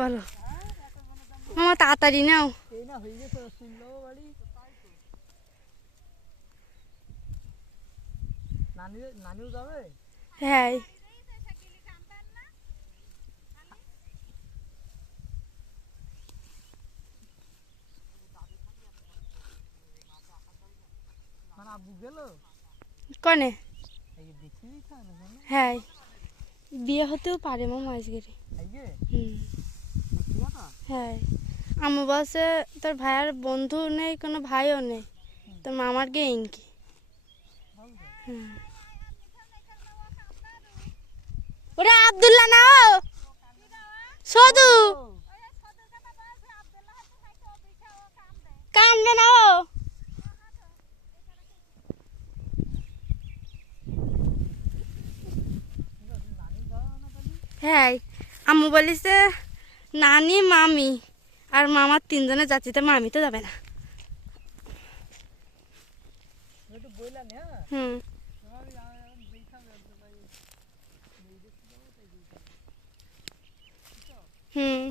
বলো মামা তাড়াতাড়ি নাও। নানিও যাবে? হ্যাঁ আব্বু গেল কনে? দেখি হ্যাঁ বিয়ে হতেও পারে মামা আজকের। হ্যাঁ আম্মু বলছে তোর ভাইয়ের বন্ধু নেই, কোনো ভাইও নেই, তোর মামার গে ইনকি। ওরে আব্দুল্লাহ নাও সদু কান্দে নাও। হ্যাঁ আম্মু বলিছে নানি মামি আর মামার তিনজনে যাচ্ছি, তো মামি তো যাবে না। হুম হুম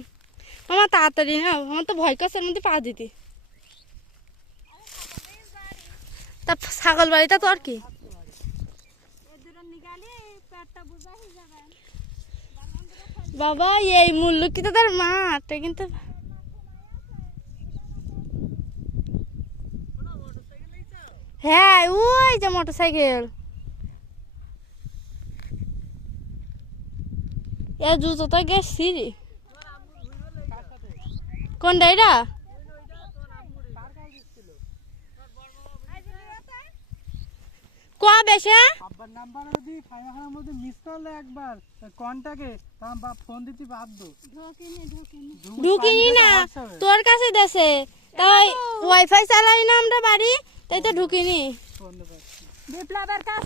মামা তাড়াতাড়ি না, আমার তো ভয় করছে এর মধ্যে পা দিতে। তা ছাগল বাড়িটা তো আর কি বাবা এই মূল্য কি তাদের মাঠে কিন্তু। হ্যাঁ ওই যে মোটর সাইকেল এ জুতোটা গেছি রে। কোনটা এটা? কবে সে আব্বার নাম্বার যদি ফাইনালের মধ্যে মিস করলে একবার কন্টাক্টে তখন বাপ ফোন দিতে বাধ্য। ঢুকিনি না তোর কাছে দেশে, তাই ওয়াইফাই চালাই না আমরা বাড়ি, তাই তো ঢুকিনি। বিপ্লবের কাছে